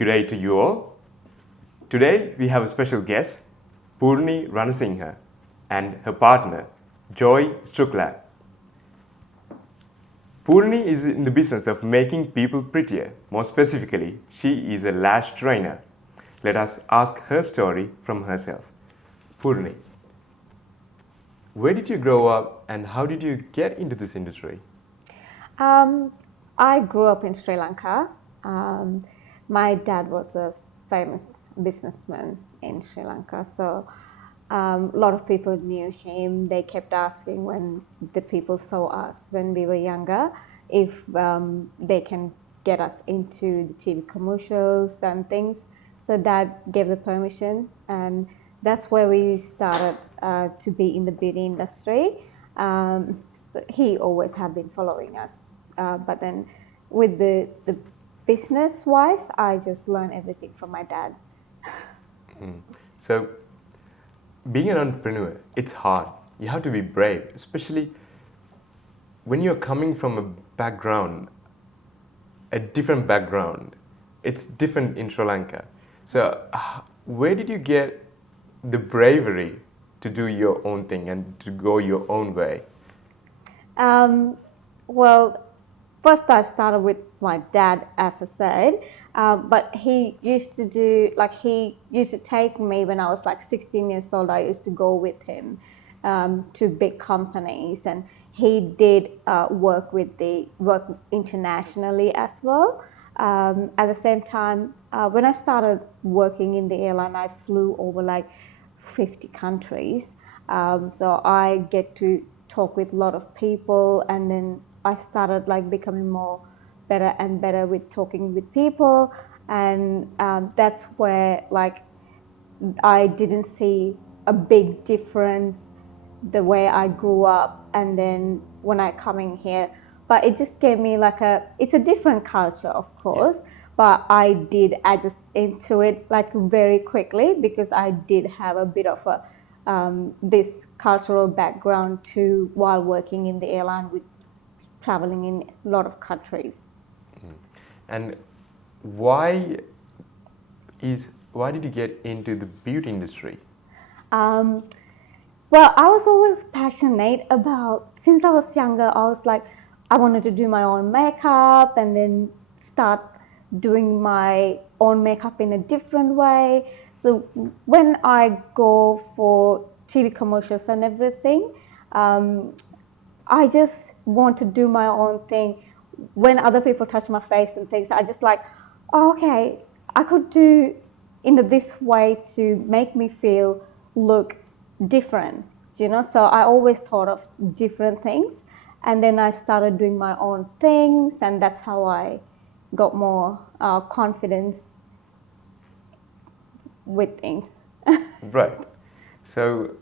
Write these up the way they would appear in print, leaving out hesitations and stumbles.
Good day to you all. Today we have a special guest, Purni Ranasinghe, and her partner, Joy Strukla. Purni is in the business of making people prettier. More specifically, she is a lash trainer. Let us ask her story from herself. Purni, where did you grow up and how did you get into this industry? I grew up in Sri Lanka. My dad was a famous businessman in Sri Lanka, so a lot of people knew him. They kept asking when the people saw us when we were younger if they can get us into the TV commercials and things. So dad gave the permission, and that's where we started to be in the beauty industry. So he always have been following us, but then with the business wise, I just learned everything from my dad. So, being an entrepreneur, it's hard. You have to be brave, especially when you're coming from a different background. It's different in Sri Lanka. So, where did you get the bravery to do your own thing and to go your own way? Well, first I started with my dad, as I said, but he used to take me when I was like 16 years old. I used to go with him to big companies, and he did work internationally as well. At the same time, when I started working in the airline, I flew over like 50 countries. So I get to talk with a lot of people, and then I started like becoming more better and better with talking with people, and that's where like I didn't see a big difference the way I grew up and then when I coming here, but it just gave me like it's a different culture, of course, but I did adjust into it like very quickly because I did have a bit of a this cultural background too while working in the airline with traveling in a lot of countries. And why did you get into the beauty industry? Well, I was always passionate about, since I was younger, I was like, I wanted to do my own makeup and then start doing my own makeup in a different way. So when I go for TV commercials and everything, I just want to do my own thing. When other people touch my face and things, I just like, oh, okay, I could do in this way to make me look different, So I always thought of different things, and then I started doing my own things, and that's how I got more confidence with things. Right. So,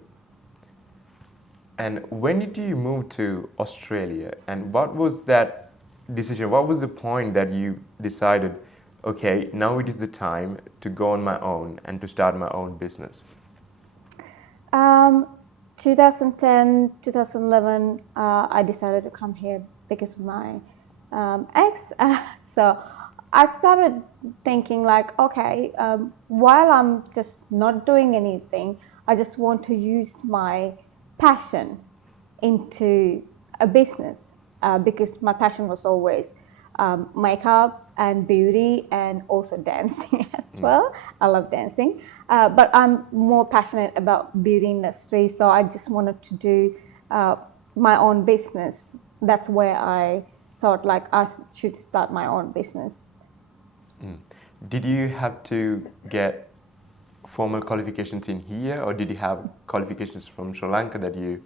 and when did you move to Australia? And what was that decision? What was the point that you decided, okay, now it is the time to go on my own and to start my own business? 2010, 2011, I decided to come here because of my ex. So I started thinking like, okay, while I'm just not doing anything, I just want to use my passion into a business because my passion was always makeup and beauty and also dancing as well. I love dancing, but I'm more passionate about beauty industry, so I just wanted to do my own business. That's where I thought like I should start my own business. Did you have to get formal qualifications in here, or did you have qualifications from Sri Lanka that you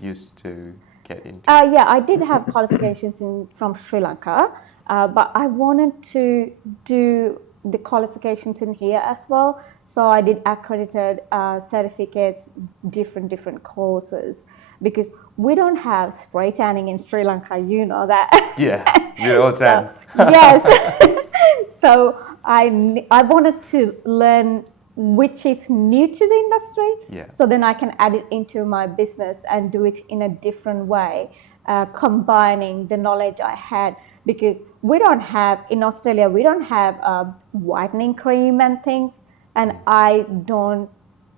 used to get into? Yeah, I did have qualifications from Sri Lanka, but I wanted to do the qualifications in here as well. So I did accredited certificates, different courses, because we don't have spray tanning in Sri Lanka, you know that. Yeah, we're all tan. Yes. So I wanted to learn which is new to the industry, so then I can add it into my business and do it in a different way, combining the knowledge I had because we don't have, in Australia, we don't have whitening cream and things. And I don't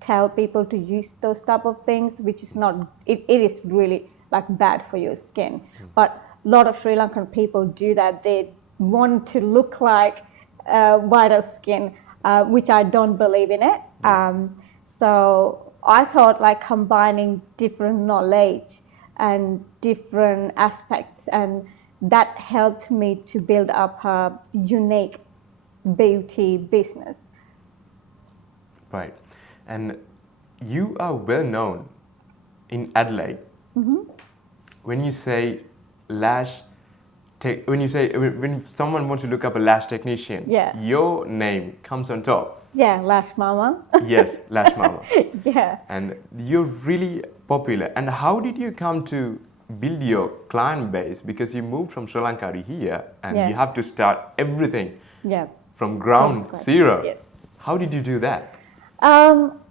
tell people to use those type of things, which is not, it is really like bad for your skin. But a lot of Sri Lankan people do that. They want to look like whiter skin, which I don't believe in it. So I thought like combining different knowledge and different aspects, and that helped me to build up a unique beauty business. Right. And you are well known in Adelaide. When you say lash, when someone wants to look up a lash technician, Yeah. your name comes on top. Yeah, Lash Mama. Yes, Lash Mama. Yeah. And you're really popular. And how did you come to build your client base? Because you moved from Sri Lanka to here, and Yeah. you have to start everything Yeah. from ground From scratch. zero. Yes. How did you do that?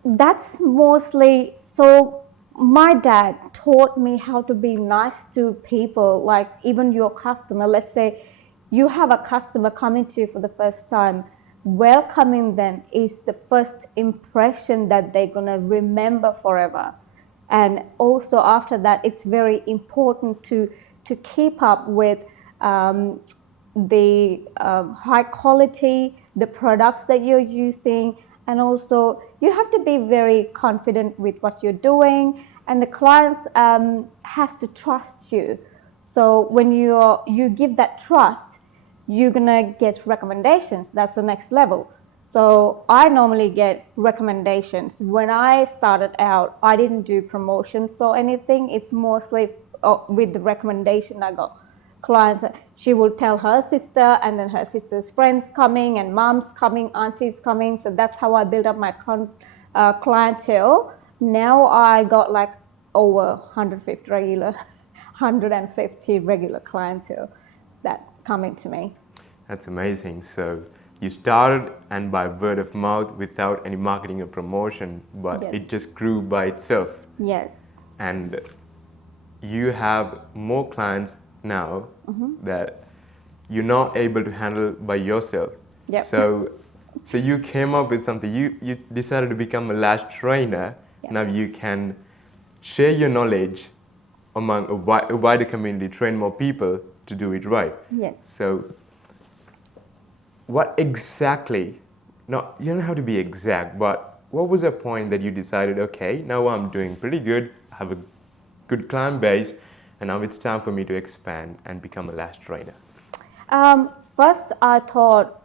That's mostly, so my dad taught me how to be nice to people, like even your customer. Let's say you have a customer coming to you for the first time. Welcoming them is the first impression that they're going to remember forever. And also after that, it's very important to keep up with the high quality, the products that you're using, and also you have to be very confident with what you're doing, and the clients has to trust you. So when you give that trust, you're gonna get recommendations. That's the next level. So I normally get recommendations. When I started out, I didn't do promotions or anything. It's mostly with the recommendation I got. Clients, she will tell her sister, and then her sister's friends coming, and moms coming, aunties coming. So that's how I built up my clientele. Now I got like over 150 regular, 150 regular clientele that coming to me. That's amazing. So you started and by word of mouth without any marketing or promotion, but Yes. it just grew by itself. Yes. And you have more clients now that you're not able to handle by yourself. Yep. So you came up with something. You decided to become a lash trainer. Yep. Now you can share your knowledge among a wider community, train more people to do it right. Yes. So what exactly, no, you don't have to be exact, but what was the point that you decided, okay, now I'm doing pretty good, I have a good client base, and now it's time for me to expand and become a lash trainer? First, I thought,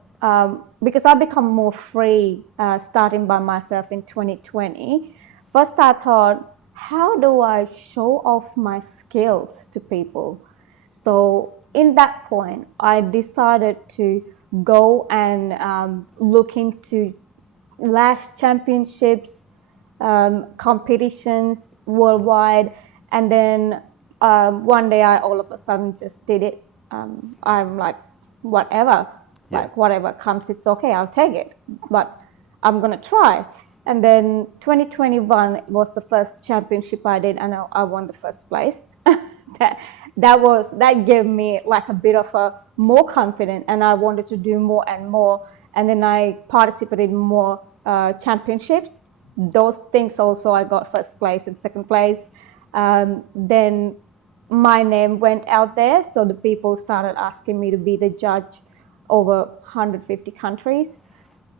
because I become more free starting by myself in 2020, first I thought, how do I show off my skills to people? So in that point, I decided to go and look into lash championships, competitions worldwide, and then one day I all of a sudden just did it. I'm like, whatever, Yeah. like whatever comes, it's okay, I'll take it, but I'm gonna try. And then 2021 was the first championship I did, and I won the first place. that gave me like a bit of a more confidence, and I wanted to do more and more. And then I participated in more championships. Those things also I got first place and second place. Then my name went out there, so the people started asking me to be the judge over 150 countries.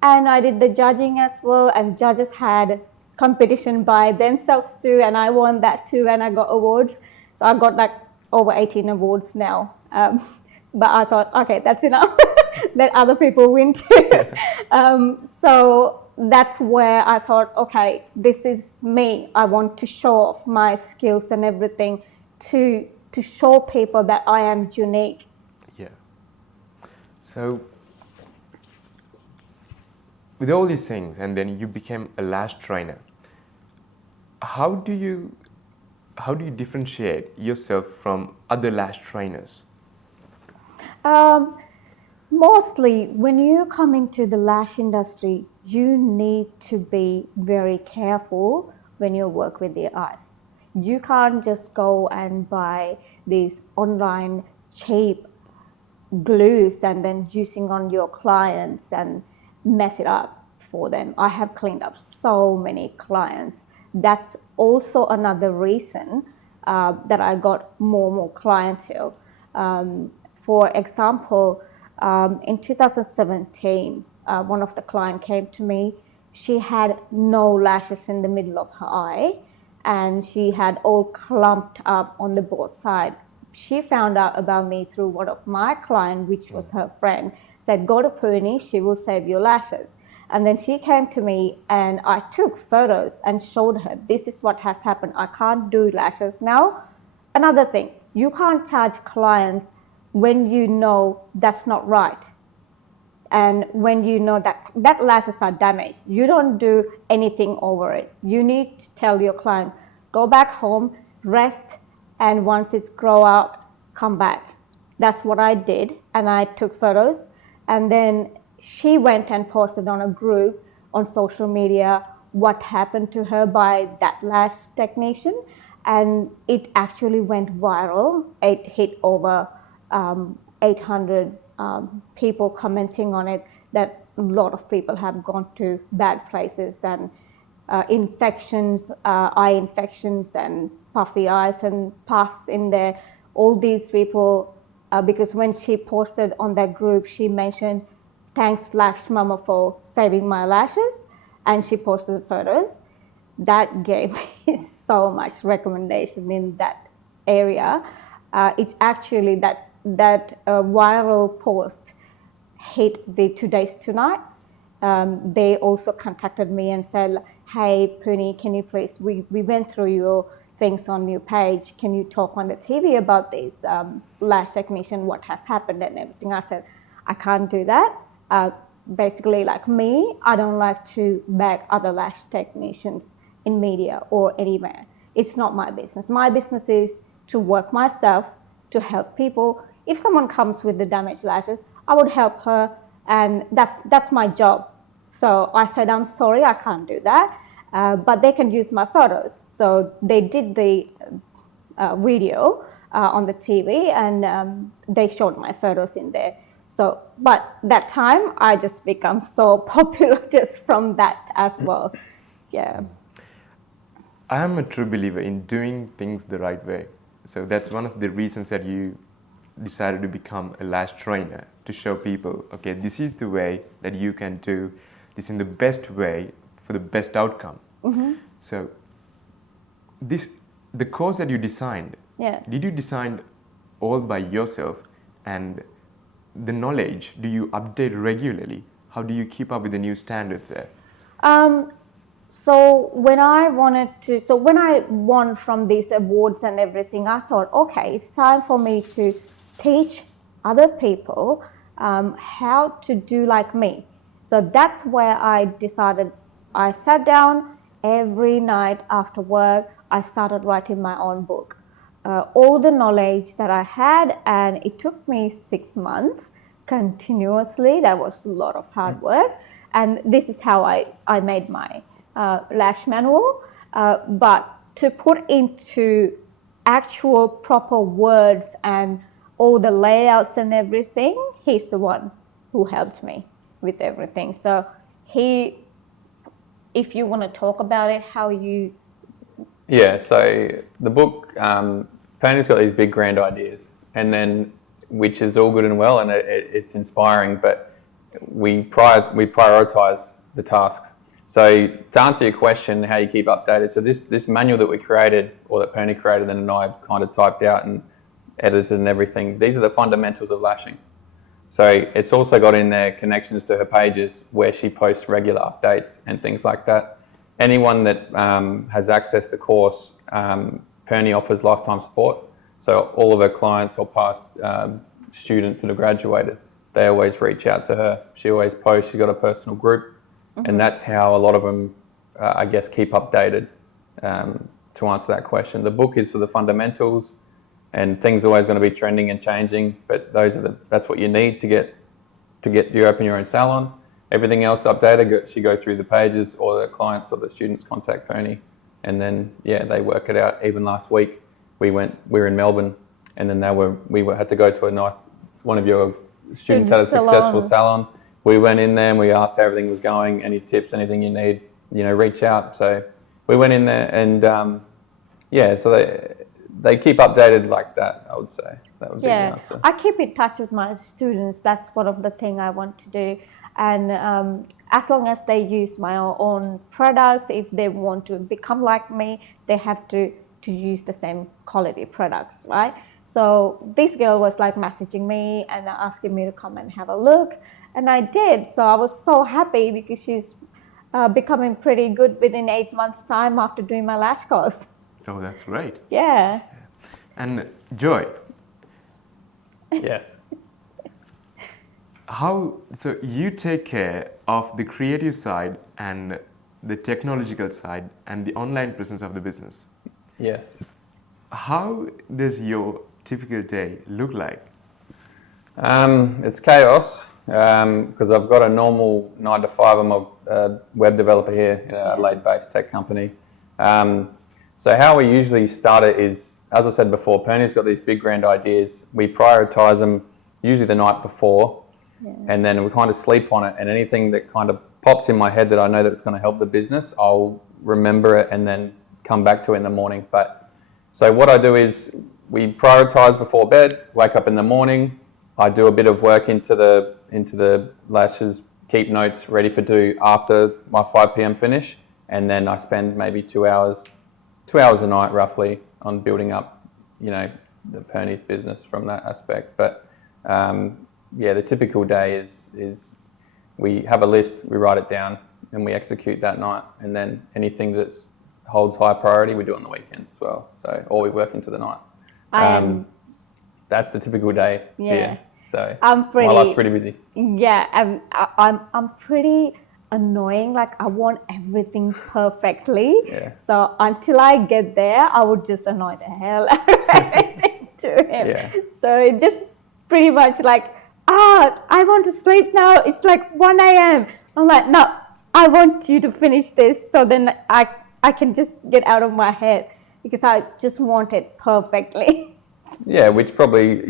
And I did the judging as well, and judges had competition by themselves too, and I won that too, and I got awards. So I got like over 18 awards now. But I thought, okay, that's enough. Let other people win too. So that's where I thought, okay, this is me. I want to show off my skills and everything to show people that I am unique. Yeah. So with all these things, and then you became a lash trainer, how do you differentiate yourself from other lash trainers? Mostly when you come into the lash industry, you need to be very careful when you work with the eyes. You can't just go and buy these online cheap glues and then using on your clients and mess it up for them. I have cleaned up so many clients. That's also another reason that I got more clientele. For example, in 2017, one of the clients came to me. She had no lashes in the middle of her eye, and she had all clumped up on the both sides. She found out about me through one of my clients, which was her friend, said, go to Purni, she will save your lashes. And then she came to me and I took photos and showed her, this is what has happened. I can't do lashes now. Another thing, you can't charge clients when you know that's not right. And when you know that lashes are damaged, you don't do anything over it. You need to tell your client, go back home, rest, and once it's grow out, come back. That's what I did, and I took photos. And then she went and posted on a group on social media what happened to her by that lash technician, and it actually went viral. It hit over 800 people commenting on it, that a lot of people have gone to bad places and infections, eye infections and puffy eyes and pus in there. All these people, because when she posted on that group, she mentioned, thanks Lash Mama for saving my lashes, and she posted the photos. That gave me so much recommendation in that area. It's actually that viral post hit the Today's Tonight. They also contacted me and said, hey Purni, can you please, we went through your things on your page, can you talk on the TV about this lash technician, what has happened and everything. I said, I can't do that. Basically, like me, I don't like to bag other lash technicians in media or anywhere. It's not my business. My business is to work myself, to help people. If someone comes with the damaged lashes, I would help her, and that's my job. So I said, I'm sorry, I can't do that, but they can use my photos. So they did the video on the TV, and they showed my photos in there. So, but that time I just become so popular just from that as well. Yeah. I am a true believer in doing things the right way. So that's one of the reasons that you decided to become a lash trainer, to show people, okay, this is the way that you can do this in the best way for the best outcome. Mm-hmm. So the course that you designed, Yeah. did you design all by yourself? And the knowledge, do you update regularly? How do you keep up with the new standards there? So when I won from these awards and everything, I thought, okay, it's time for me to teach other people how to do like me. So that's where I decided. I sat down every night after work. I started writing my own book. All the knowledge that I had, and it took me 6 months continuously. That was a lot of hard work, and this is how I made my lash manual. But to put into actual proper words and all the layouts and everything, he's the one who helped me with everything. So if you want to talk about it, how you... Yeah, so the book, Purni's got these big grand ideas, and then, which is all good and well, and it's inspiring, but we prioritize the tasks. So to answer your question, how you keep updated, so this manual that we created, or that Purni created and I kind of typed out and edited and everything, these are the fundamentals of lashing. So it's also got in there connections to her pages where she posts regular updates and things like that. Anyone that has accessed the course, Purni offers lifetime support. So all of her clients or past students that have graduated, they always reach out to her. She always posts, she's got a personal group. Mm-hmm. And that's how a lot of them, I guess, keep updated to answer that question. The book is for the fundamentals, and things are always going to be trending and changing, but that's what you need to get you open your own salon. Everything else updated, she goes through the pages, or the clients or the students contact Purni, and then they work it out. Even last week we were in Melbourne, and then had to go to a nice one of your students had a successful salon. We went in there and we asked how everything was going. Any tips, anything you need, reach out. So we went in there and so they keep updated like that. I would say that would be the answer. I keep in touch with my students. That's one of the things I want to do. And as long as they use my own products, if they want to become like me, they have to use the same quality products, right? So this girl was like messaging me and asking me to come and have a look. And I did. So I was so happy because she's becoming pretty good within 8 months' time after doing my lash course. Oh, that's great. Yeah. And Joy. Yes. So you take care of the creative side and the technological side and the online presence of the business. Yes. How does your typical day look like? It's chaos because I've got a normal 9 to 5. I'm a web developer here in an Adelaide-based tech company. So how we usually start it is, as I said before, Purni's got these big grand ideas. We prioritize them usually the night before, and then we kind of sleep on it. And anything that kind of pops in my head that I know that it's going to help the business, I'll remember it and then come back to it in the morning. But so what I do is we prioritize before bed, wake up in the morning. I do a bit of work into the lashes, keep notes ready for do after my 5 p.m. finish, and then I spend maybe 2 hours a night roughly on building up, the Purni's business from that aspect. But the typical day is we have a list, we write it down, and we execute that night. And then anything that holds high priority, we do on the weekends as well. So, or we work into the night. That's the typical day here. So my life's pretty busy. Yeah, I'm pretty annoying. Like I want everything perfectly. Yeah. So until I get there, I would just annoy the hell out of everything to him. Yeah. So it just pretty much like, I want to sleep now. It's like 1 a.m. I'm like, no, I want you to finish this so then I can just get out of my head because I just want it perfectly. Yeah, which probably,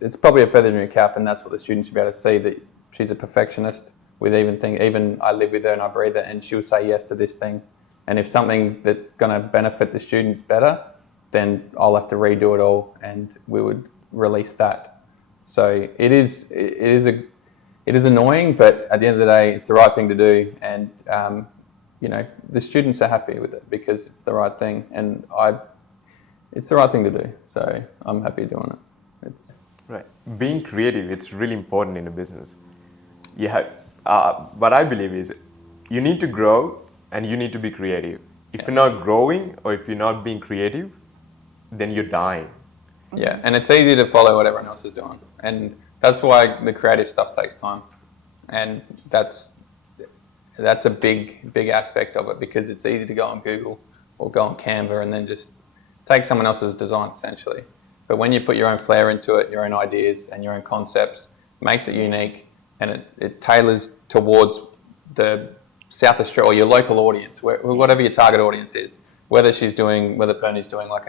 it's probably a feather in your cap, and that's what the students should be able to see, that she's a perfectionist with even I live with her and I breathe it, and she'll say yes to this thing. And if something that's going to benefit the students better, then I'll have to redo it all and we would release that. So it is annoying, but at the end of the day, it's the right thing to do. And, the students are happy with it because it's the right thing, and it's the right thing to do. So I'm happy doing it. Right. Being creative, it's really important in a business. What I believe is you need to grow and you need to be creative. If you're not growing or if you're not being creative, then you're dying. Yeah, and it's easy to follow what everyone else is doing. And that's why the creative stuff takes time. And that's a big aspect of it, because it's easy to go on Google or go on Canva and then just take someone else's design essentially. But when you put your own flair into it, your own ideas and your own concepts, makes it unique, and it tailors towards the South Australia or your local audience, whatever your target audience is, whether Purni's doing like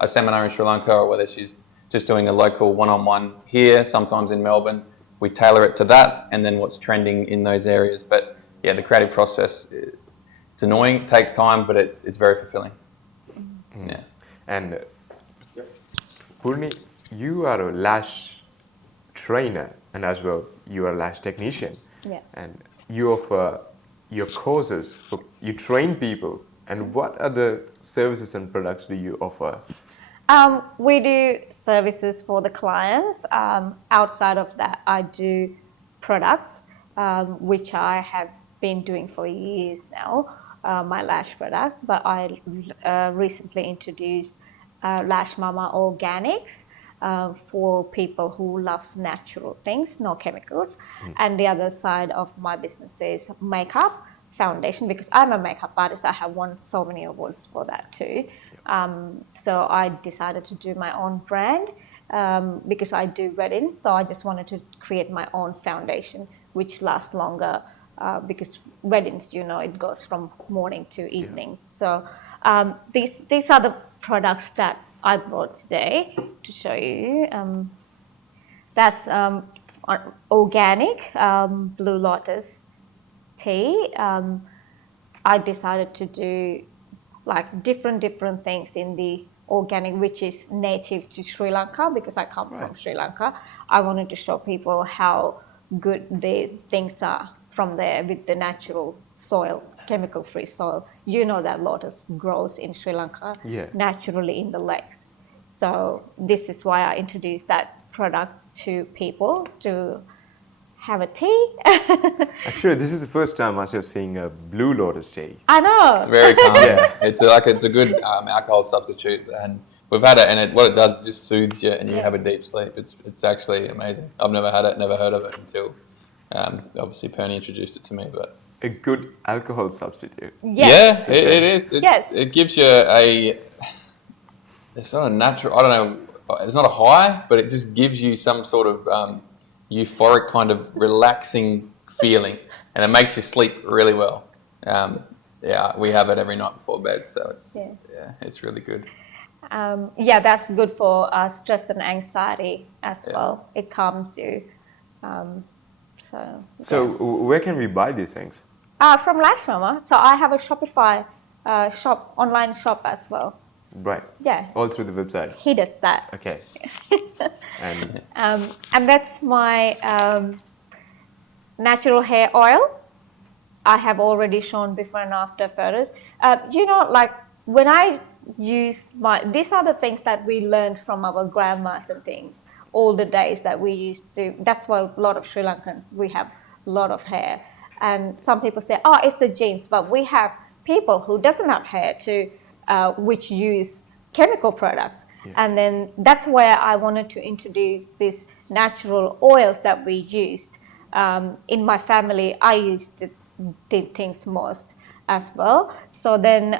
a seminar in Sri Lanka, or whether she's just doing a local one-on-one here, sometimes in Melbourne, we tailor it to that and then what's trending in those areas. But yeah, the creative process, it's annoying, it takes time, but it's very fulfilling. Mm. Yeah. And Purni, you are a lash trainer and as well you are a lash technician. Yeah. And you offer your courses, you train people. And what other services and products do you offer? We do services for the clients. Outside of that, I do products, which I have been doing for years now, my lash products. But I recently introduced Lash Mama Organics for people who loves natural things, no chemicals. And the other side of my business is makeup, foundation, because I'm a makeup artist. I have won so many awards for that too. So I decided to do my own brand because I do weddings. So I just wanted to create my own foundation, which lasts longer because weddings, it goes from morning to evenings. So these are the products that I brought today to show you. That's organic Blue Lotus tea. I decided to do like different things in the organic, which is native to Sri Lanka, because I come from Sri Lanka. I wanted to show people how good the things are from there with the natural soil, chemical-free soil. You know that lotus grows in Sri Lanka naturally in the lakes. So this is why I introduced that product to people to have a tea. Actually, this is the first time I was seeing a Blue Lotus tea. I know. It's very calming. It's a good alcohol substitute, and we've had it, and what it does, it just soothes you, and you have a deep sleep. It's actually amazing. I've never had it, never heard of it until obviously Purni introduced it to me. But A good alcohol substitute. Yes. yeah, it is. It gives you it's not a natural. I don't know. It's not a high, but it just gives you some sort of euphoric kind of relaxing feeling, and it makes you sleep really well. We have it every night before bed, so it's really good. That's good for stress and anxiety as well. It calms you. So where can we buy these things? From Lash Mama. So I have a Shopify online shop as well. Right. Yeah. All through the website. He does that. Okay. And And that's my natural hair oil. I have already shown before and after photos. Like when I use these are the things that we learned from our grandmas and things, all the days that we used to. That's why a lot of Sri Lankans, we have a lot of hair. And some people say, oh, it's the genes, but we have people who doesn't have hair which use chemical products. Yeah. And then that's where I wanted to introduce these natural oils that we used. In my family, I used the things most as well. So then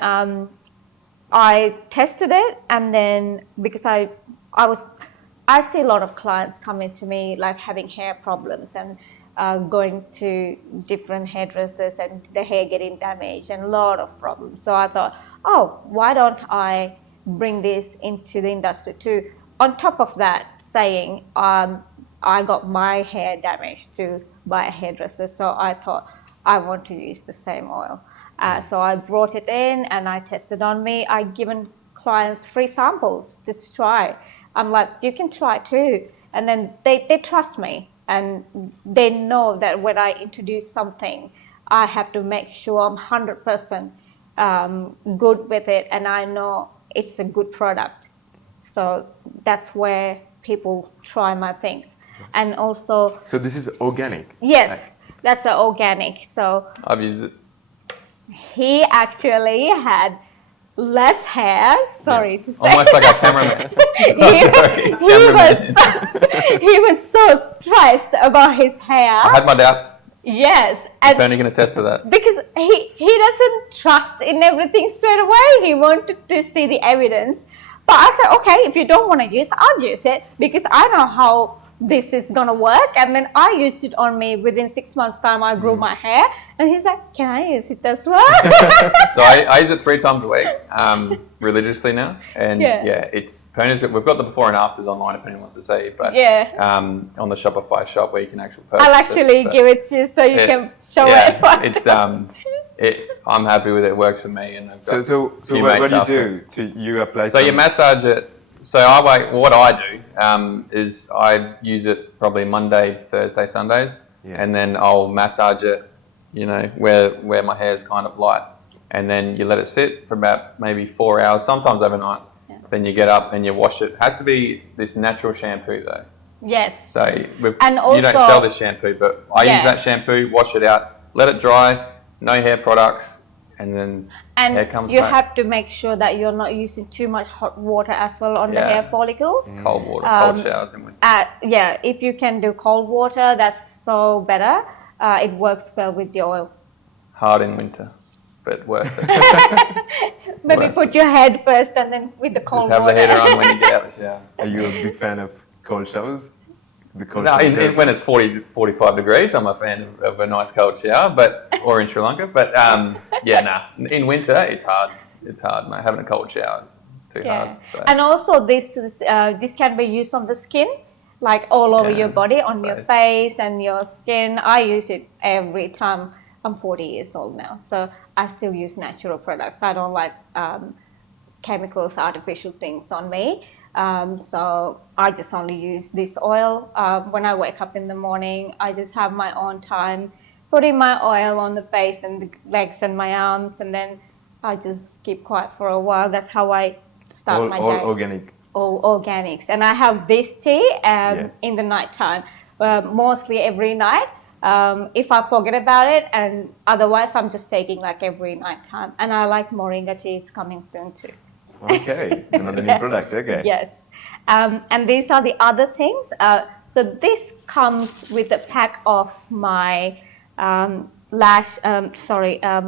I tested it, and then because I see a lot of clients coming to me like having hair problems and going to different hairdressers and the hair getting damaged and a lot of problems. So I thought, oh, why don't I bring this into the industry too? On top of that, saying I got my hair damaged too by a hairdresser, so I thought I want to use the same oil. So I brought it in and I tested on me. I given clients free samples to try. I'm like, you can try too. And then they trust me, and they know that when I introduce something, I have to make sure I'm 100% good with it, and I know it's a good product. So that's where people try my things. And also... So this is organic? Yes, that's organic. So I've used it. He actually had less hair. Sorry to say. Almost like a cameraman. He was so stressed about his hair. I had my doubts. Yes. And Purni can attest to that. Because he doesn't trust in everything straight away. He wanted to see the evidence. But I said, okay, if you don't want to use it, I'll use it, because I know how this is gonna work. And then I used it on me. Within 6 months time, I grew my hair, and he's like, can I use it as well? So I use it 3 times a week religiously now, and it's Purni's. We've got the before and afters online if anyone wants to see, but on the Shopify shop where you can actually purchase I'll actually give it to you so you can show it. It's I'm happy with it. It works for me, and I've got so what do? You apply? So you massage it. So what I do is I use it probably Monday, Thursday, Sundays, and then I'll massage it, where my hair's kind of light, and then you let it sit for about maybe 4 hours, sometimes overnight. Yeah. Then you get up and you wash it. It has to be this natural shampoo though. Yes. So you don't sell this shampoo, but I use that shampoo, wash it out, let it dry, no hair products. And then hair comes you back. have to make sure that you're not using too much hot water as well on the hair follicles. Cold water, cold showers in winter. If you can do cold water, that's so better. It works well with the oil. Hard in winter, but worth it. Maybe put your head first and then with the cold water. Just have the heater on when you get out of the shower. Are you a big fan of cold showers? When it's 40, 45 degrees, I'm a fan of a nice cold shower, or in Sri Lanka. But in winter, it's hard. It's hard, mate. Having a cold shower is too hard. So. And also, this can be used on the skin. like all over Yeah, your body, on your face. face and your skin. I use it every time. I'm 40 years old now, so I still use natural products. I don't like chemicals, artificial things on me. So I just only use this oil. When I wake up in the morning, I just have my own time putting my oil on the face and the legs and my arms, and then I just keep quiet for a while. That's how I start my All day. organic. All organics. And I have this tea in the night time, mostly every night. If I forget about it, and otherwise I'm just taking like every night time. And I like moringa tea. It's coming soon too. Okay, another new product. Okay. Yes. And these are the other things. So this comes with a pack of my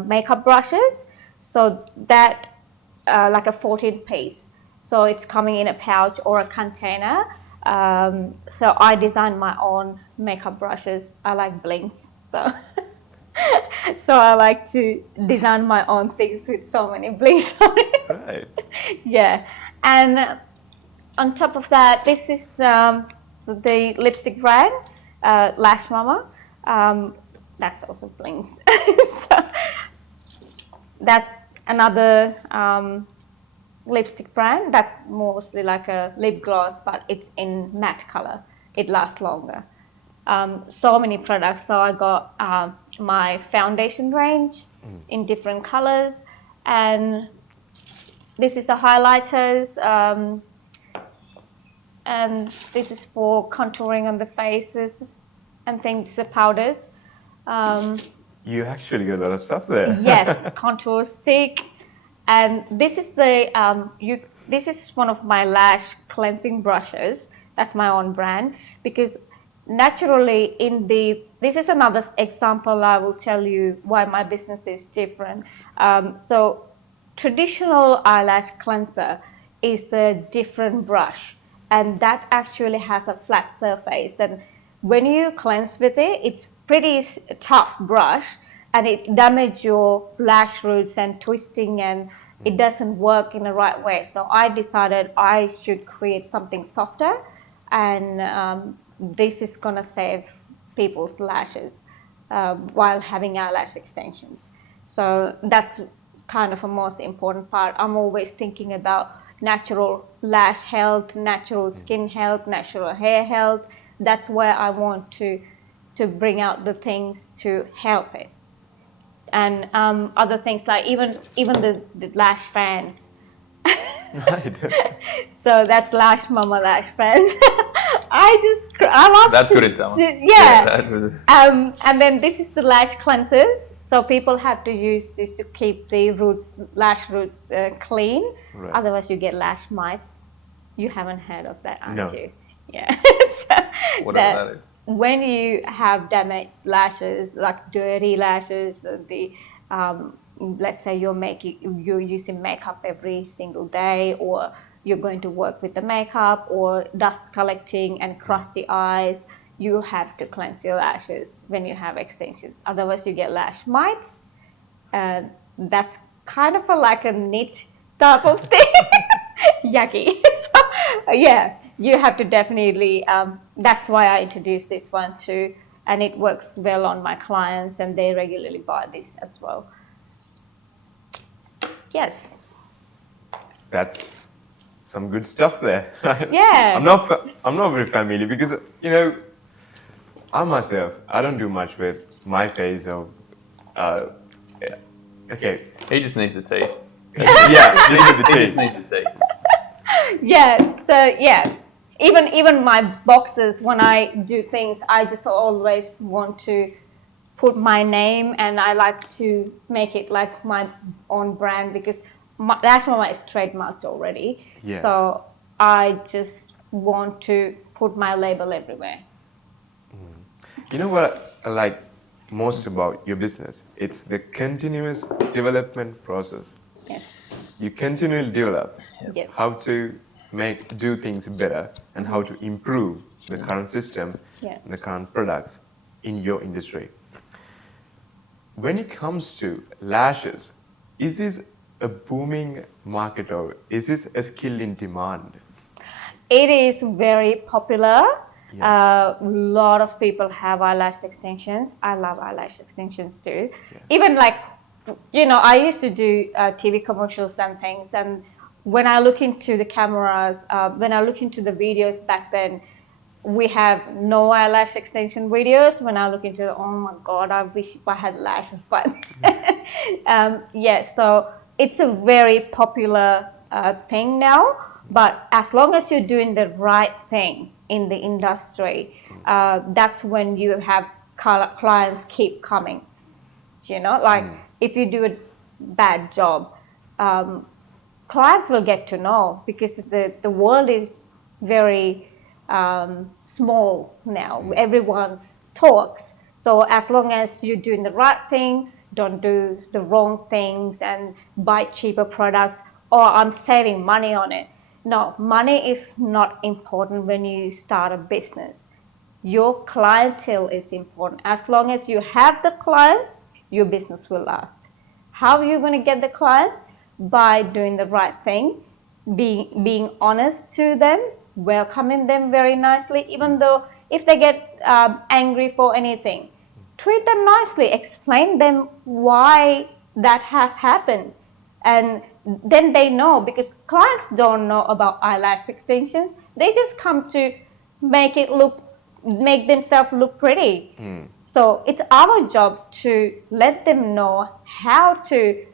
makeup brushes. So that like a 14 piece. So it's coming in a pouch or a container. So I designed my own makeup brushes. I like blings, so so I like to design my own things with so many blings on it. Right. Yeah, and on top of that, this is so the lipstick brand, Lash Mama. That's also blings. So that's another lipstick brand. That's mostly like a lip gloss, but it's in matte color. It lasts longer. So many products. So I got my foundation range in different colors, and this is the highlighters, and this is for contouring on the faces, and things, the powders. You actually got a lot of stuff there. Yes, contour stick, and this is the this is one of my lash cleansing brushes. That's my own brand, because naturally this is another example. I will tell you why my business is different. So traditional eyelash cleanser is a different brush, and that actually has a flat surface, and when you cleanse with it, it's pretty tough brush, and it damages your lash roots and twisting, and it doesn't work in the right way. So I decided I should create something softer, and this is gonna save people's lashes while having eyelash extensions. So that's kind of a most important part. I'm always thinking about natural lash health, natural skin health, natural hair health. That's where I want to bring out the things to help it. And other things like even the lash fans. Right. So that's Lash Mama lash fans. I love That's to, good in summer. Yeah. And then this is the lash cleansers. So people have to use this to keep the lash roots clean. Right. Otherwise, you get lash mites. You haven't heard of that, aren't No. you? Yeah. So Whatever that is. when you have damaged lashes, like dirty lashes, let's say you're using makeup every single day, or you're going to work with the makeup, or dust collecting and crusty eyes, you have to cleanse your lashes when you have extensions. Otherwise, you get lash mites. That's kind of like a knit type of thing. Yucky. So, yeah, you have to definitely, that's why I introduced this one too, and it works well on my clients, and they regularly buy this as well. Yes. That's some good stuff there. Yeah. I'm not very familiar because I myself, I don't do much with my face. Or okay. He just needs a tea. Yeah, just with the He tea. just needs a tea. Yeah. So yeah, even my boxes, when I do things, I just always want to put my name, and I like to make it like my own brand, because Lash Mama is trademarked already. Yeah. So I just want to put my label everywhere. You know what I like most about your business? It's the continuous development process. Yes. You continually develop Yes. how to do things better and how to improve the current system Yeah. and the current products in your industry. When it comes to lashes, is this a booming market, or is this a skill in demand? It is very popular. A lot of people have eyelash extensions. I love eyelash extensions too. Yeah. Even like, I used to do TV commercials and things. And when I look into the cameras, when I look into the videos back then, we have no eyelash extension videos. When I look into, oh my God, I wish I had lashes. But so it's a very popular thing now. But as long as you're doing the right thing in the industry, that's when you have clients keep coming. Like if you do a bad job, clients will get to know, because the world is very small now. Everyone talks. So as long as you're doing the right thing, don't do the wrong things and buy cheaper products, or I'm saving money on it. No, money is not important when you start a business. Your clientele is important. As long as you have the clients, your business will last. How are you going to get the clients? By doing the right thing, being honest to them, welcoming them very nicely, even though if they get angry for anything, treat them nicely, explain them why that has happened. And then they know, because clients don't know about eyelash extensions. They just come to make themselves look pretty. So it's our job to let them know how to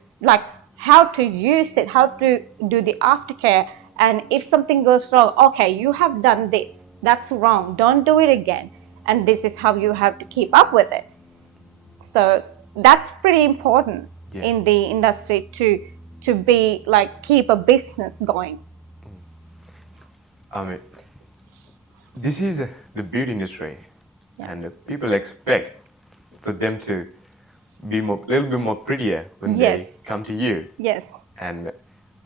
use it, how to do the aftercare. And if something goes wrong, okay, you have done this, that's wrong, don't do it again, and this is how you have to keep up with it. So that's pretty important in the industry to be like, keep a business going. I mean, this is the beauty industry, and people expect for them to be a little bit more prettier when they come to you. Yes. And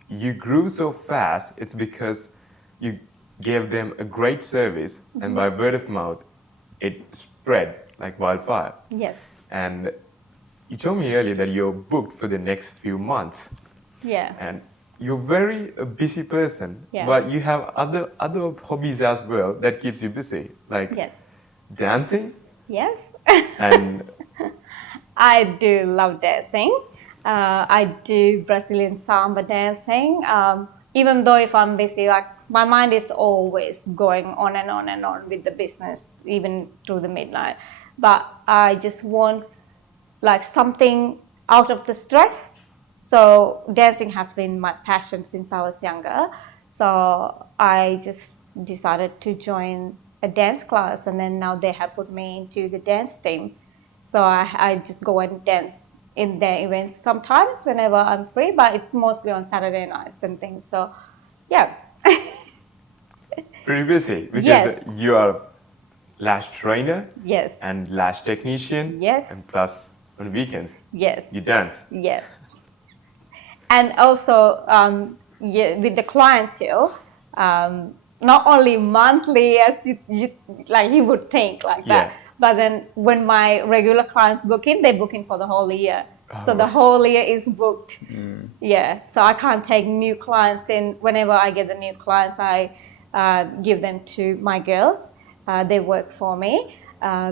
you grew so fast, it's because you gave them a great service, and by word of mouth, it spread like wildfire. Yes. And you told me earlier that you're booked for the next few months. Yeah. And you're very a busy person, but you have other hobbies as well that keeps you busy, like dancing. Yes. And I do love dancing. I do Brazilian samba dancing. Even though if I'm busy, like my mind is always going on and on and on with the business, even through the midnight. But I just want like something out of the stress. So dancing has been my passion since I was younger. So I just decided to join a dance class, and then now they have put me into the dance team. So I just go and dance in their events sometimes whenever I'm free, but it's mostly on Saturday nights and things. So, yeah. pretty busy because you are lash trainer Yes. and lash technician. Yes. And plus on weekends Yes. you dance. Yes. And also with the clientele, not only monthly as you would think like that, but then when my regular clients book in, they book in for the whole year. So the whole year is booked. Yeah. So I can't take new clients in. Whenever I get the new clients, I give them to my girls. They work for me.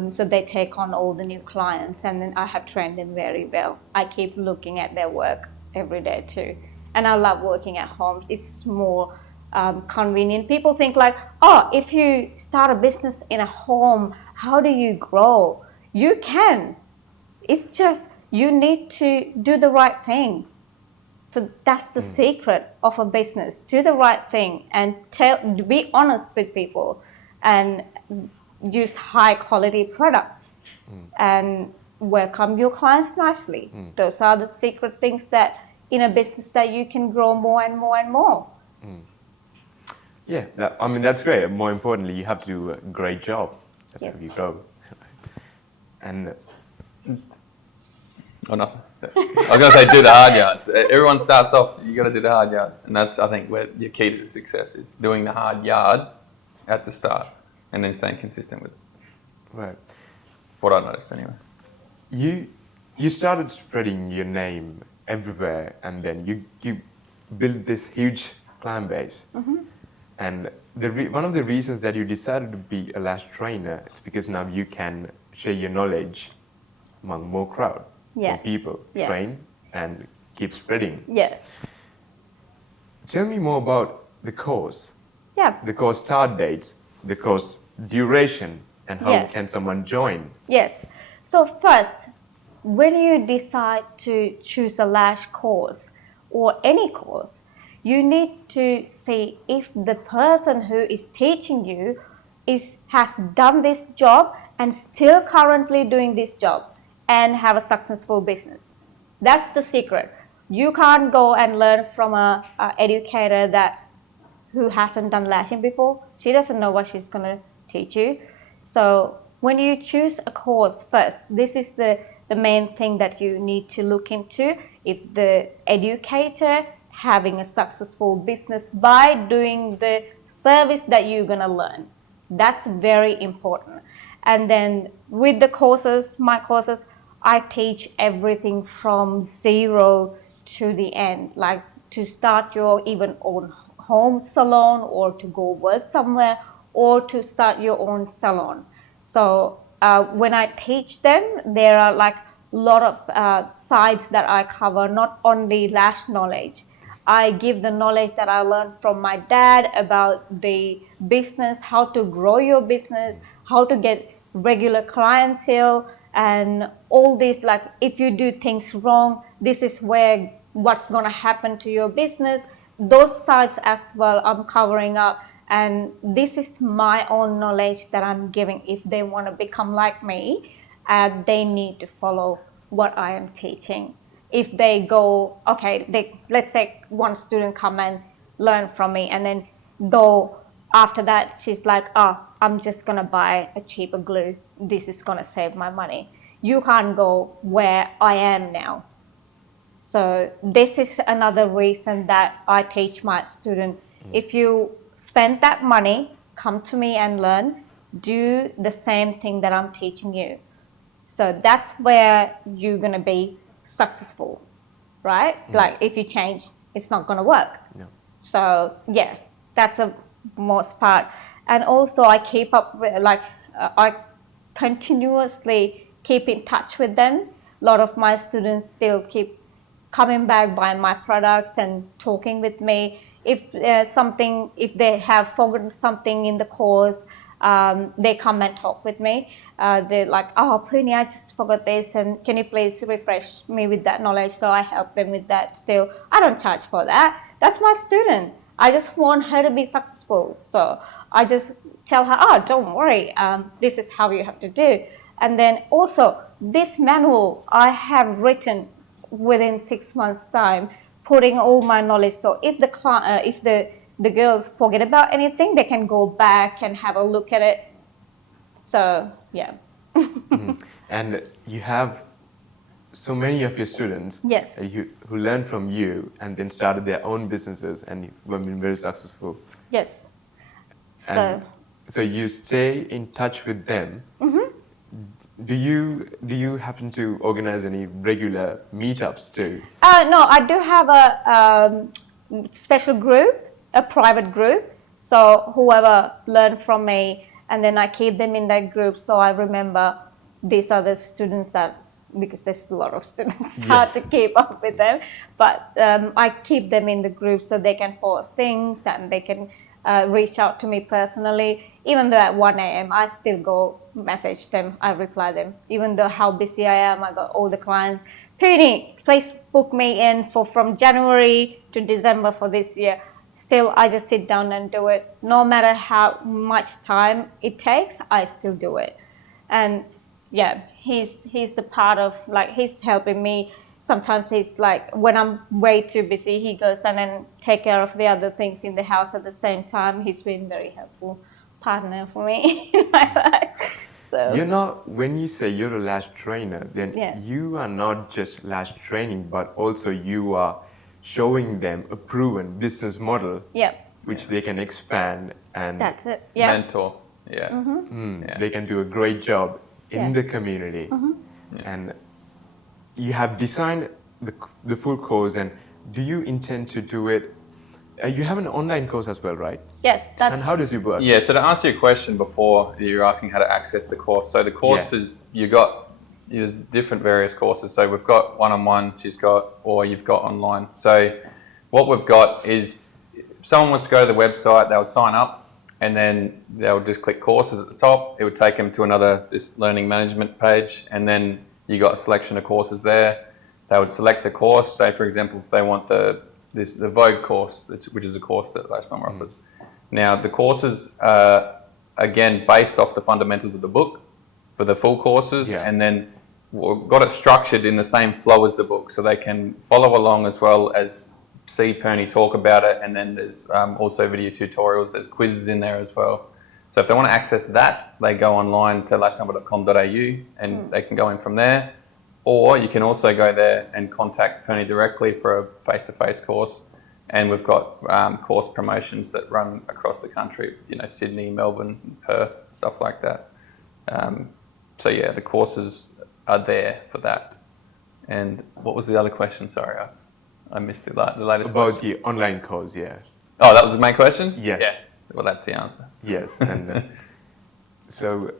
So they take on all the new clients, and then I have trained them very well. I keep looking at their work every day too. And I love working at home. It's more convenient. People think like, oh, if you start a business in a home, how do you grow? You can. It's just you need to do the right thing. So that's the secret of a business. Do the right thing and be honest with people, and use high quality products and welcome your clients nicely. Those are the secret things that in a business that you can grow more and more and more. Yeah, that's great. More importantly, you have to do a great job. That's how you grow. And oh no, I was going to say do the hard yards. Everyone starts off, you got to do the hard yards, and that's I think where your key to success is, doing the hard yards at the start and then staying consistent with it. Right. What I noticed anyway. You started spreading your name everywhere, and then you built this huge client base. And one of the reasons that you decided to be a lash trainer is because now you can share your knowledge among more crowd, more Yes. people, Yeah. train and keep spreading. Yeah. Tell me more about the course, Yeah. the course start dates, the course duration, and how Yeah. can someone join? Yes. So first, when you decide to choose a lash course or any course, you need to see if the person who is teaching you has done this job and still currently doing this job and have a successful business. That's the secret. You can't go and learn from a educator who hasn't done lashing before. She doesn't know what she's going to teach you. So when you choose a course first, this is the main thing that you need to look into. If the educator having a successful business by doing the service that you're going to learn, that's very important. And then with the courses, my courses, I teach everything from zero to the end, like to start your even own home salon or to go work somewhere or to start your own salon. So when I teach them, there are like a lot of sides that I cover, not only lash knowledge. I give the knowledge that I learned from my dad about the business, how to grow your business, how to get regular clientele, and all this. Like if you do things wrong, this is what's going to happen to your business. Those sides as well I'm covering up, and this is my own knowledge that I'm giving. If they want to become like me, they need to follow what I am teaching. If they go, okay, let's say one student come and learn from me and then go after that, she's like, I'm just gonna buy a cheaper glue. This is gonna save my money. You can't go where I am now. So this is another reason that I teach my student, if you spend that money, come to me and learn, do the same thing that I'm teaching you. So that's where you're gonna be successful, right? Like if you change, it's not gonna work. No. So yeah, that's the most part. And also I keep up with, I continuously keep in touch with them. A lot of my students still keep coming back buying my products and talking with me. If they have forgotten something in the course, they come and talk with me. They're like, oh, Purni, I just forgot this, and can you please refresh me with that knowledge? So I help them with that still. I don't charge for that. That's my student. I just want her to be successful. So I just tell her, oh, don't worry, this is how you have to do. And then also, this manual I have written within 6 months' time, putting all my knowledge. So if the girls forget about anything, they can go back and have a look at it. So yeah. And you have so many of your students Yes. who learned from you and then started their own businesses and have been very successful. Yes. And so you stay in touch with them. Do you happen to organize any regular meetups too? No, I do have a special group, a private group. So whoever learned from me, and then I keep them in that group. So I remember these are the students because there's a lot of students, it's hard to keep up with them. But I keep them in the group so they can post things and they can reach out to me personally. Even though at 1 a.m. I still go message them, I reply them. Even though how busy I am, I got all the clients. Purni, please book me in from January to December for this year. Still, I just sit down and do it. No matter how much time it takes, I still do it. And yeah, he's the part of, like, he's helping me. Sometimes he's like, when I'm way too busy, he goes and then take care of the other things in the house at the same time. He's been very helpful partner for me in my life. So You're not, when you say you're a lash trainer, then Yeah. you are not just lash training, but also you are showing them a proven business model yeah, which they can expand and that's it. Yeah. Mentor. Yeah. Yeah. they can do a great job in Yeah. the community. And you have designed the full course, and do you intend to do it you have an online course as well, right? Yes, that's. And how does it work? Yeah, so to answer your question before, you're asking how to access the course. So the courses, there's different various courses. So we've got one-on-one, or you've got online. So what we've got is, if someone wants to go to the website, they would sign up and then they'll just click courses at the top. It would take them to this learning management page, and then you got a selection of courses there. They would select the course. Say, for example, if they want the Vogue course, which is a course that Lash Mama offers. Now, the courses are, again, based off the fundamentals of the book for the full courses, and then we've got it structured in the same flow as the book, so they can follow along as well as see Purni talk about it, and then there's also video tutorials, there's quizzes in there as well. So if they want to access that, they go online to lashmama.com.au and they can go in from there. Or you can also go there and contact Purni directly for a face-to-face course. And we've got course promotions that run across the country, Sydney, Melbourne, Perth, stuff like that. So yeah, the courses are there for that. And what was the other question? Sorry, I missed the latest About question. the online course, yeah. Oh, that was the main question? Yes. Yeah. Well, that's the answer. Yes, and so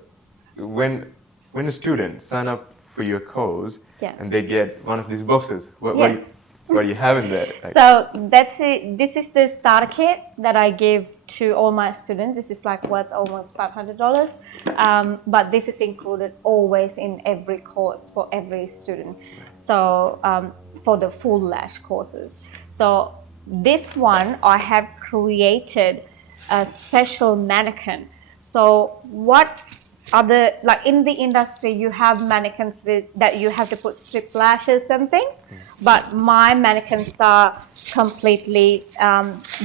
when a student sign up for your course and they get one of these boxes, what do you have in there? Like, so that's it. This is the starter kit that I give to all my students. This is like worth almost $500, but this is included always in every course for every student. So for the full Lash courses. So this one I have created a special mannequin. So what other, like in the industry, you have mannequins that you have to put strip lashes and things, but my mannequins are completely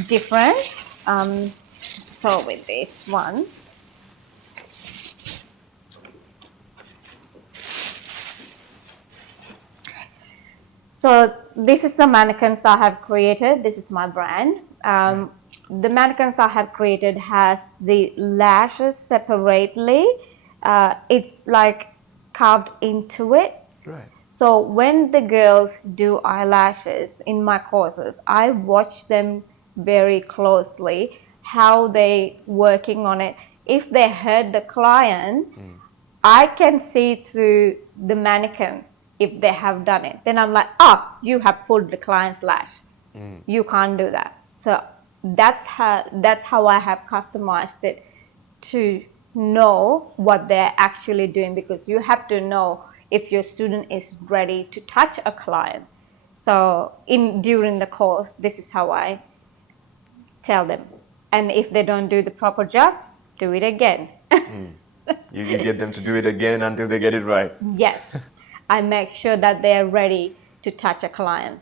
different. So with this one, so this is the mannequins I have created. This is my brand. The mannequins I have created has the lashes separately. It's like carved into it. right. So when the girls do eyelashes in my courses, I watch them very closely, how they working on it. If they hurt the client, I can see through the mannequin if they have done it. Then I'm like, you have pulled the client's lash. You can't do that. So that's how I have customized it to know what they're actually doing, because you have to know if your student is ready to touch a client. So during the course, this is how I tell them. And if they don't do the proper job, do it again. You get them to do it again until they get it right. Yes. I make sure that they're ready to touch a client.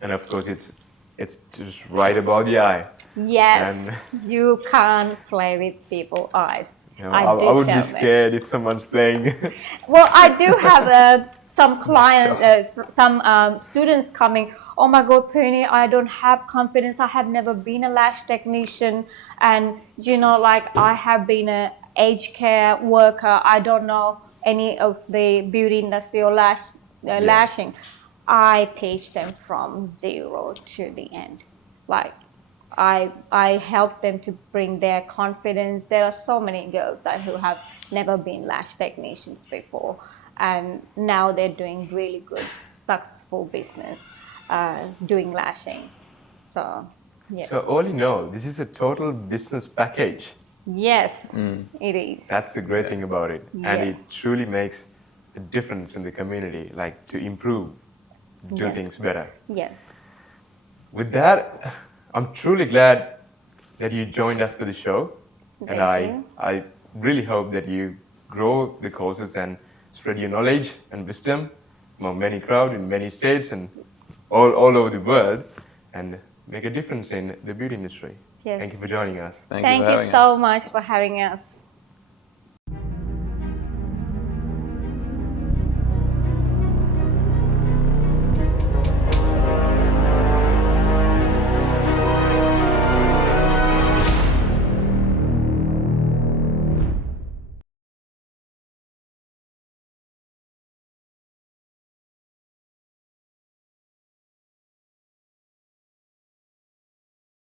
And of course, it's just right above the eye. Yes, you can't play with people's eyes. I would be scared if someone's playing. Well, I do have some some students coming. Oh my God, Purni, I don't have confidence. I have never been a lash technician, and I have been a aged care worker. I don't know any of the beauty industry or lashing. I teach them from zero to the end. Like, I help them to bring their confidence. There are so many girls who have never been lash technicians before, and now they're doing really good, successful business doing lashing. So, yes. So all in all, this is a total business package. Yes, it is. That's the great thing about it. And it Yes. truly makes a difference in the community, like to improve, do Yes. things better. Yes. With that, I'm truly glad that you joined us for the show. Thank And you. I really hope that you grow the courses and spread your knowledge and wisdom among many crowd in many states and all over the world, and make a difference in the beauty industry. Yes. Thank you for joining us. Thank you Thank for you having us. so much for having us.